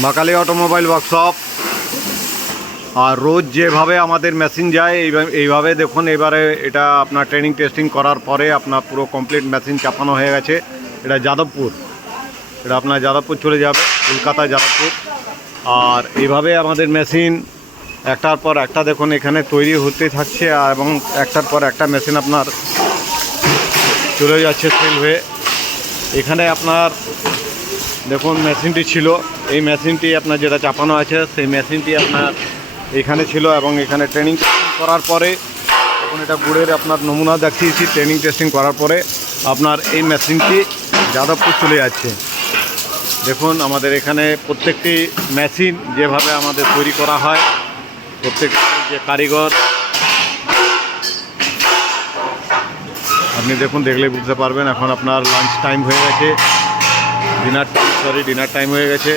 মা Kali automobile workshop. আর রোজ যেভাবে আমাদের মেশিন যায় এইভাবে দেখুন, এবারে এটা আপনার ট্রেনিং টেস্টিং করার পরে আপনার পুরো কমপ্লিট মেশিন চাপানো হয়ে গেছে। এটা যাদবপুর, এটা আপনার যাদবপুর চলে যাবে, কলকাতা যাদবপুর। আর এইভাবে আমাদের মেশিন একটার পর একটা দেখুন এখানে তৈরি হতে থাকছে, এবং একটার পর একটা মেশিন আপনার চলে যাচ্ছে সেল হয়ে। এখানে আপনার দেখুন মেশিনটি ছিল, এই মেশিনটি আপনার যেটা চাপানো আছে সেই মেশিনটি আপনার এখানে ছিল, এবং এখানে ট্রেনিং করার পরে এখন এটা গুড়ের আপনার নমুনা দেখিয়েছি। ট্রেনিং টেস্টিং করার পরে আপনার এই মেশিনটি যাদবপুর চলে যাচ্ছে। দেখুন আমাদের এখানে প্রত্যেকটি মেশিন যেভাবে আমাদের তৈরি করা হয়, প্রত্যেকটি যে কারিগর আপনি দেখুন, দেখলে বুঝতে পারবেন। এখন আপনার লাঞ্চ টাইম হয়ে গেছে, ডিনার টাইম হয়ে গেছে,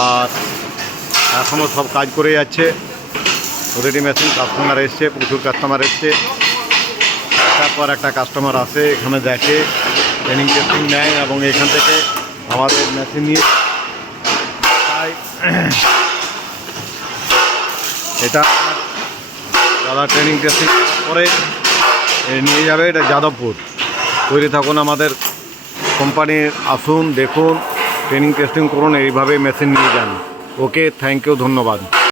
আর এখনও সব কাজ করে যাচ্ছে। অলরেডি মেশিন কাস্টমার এসছে, প্রচুর কাস্টমার এসছে। একটার পর একটা কাস্টমার আসে, এখানে দেখে, ট্রেনিং টেস্টিং নেয়, এবং এখান থেকে আমাদের মেশিন নিয়ে এটা যারা ট্রেনিং টেস্টিং করে নিয়ে যাবে, এটা যাদবপুর। তৈরি থাকুন আমাদের কোম্পানির, আসুন দেখুন, ট্রেনিং টেস্টিং করুন, এইভাবে মেশিন নিয়ে যান। ওকে, থ্যাংক ইউ, ধন্যবাদ।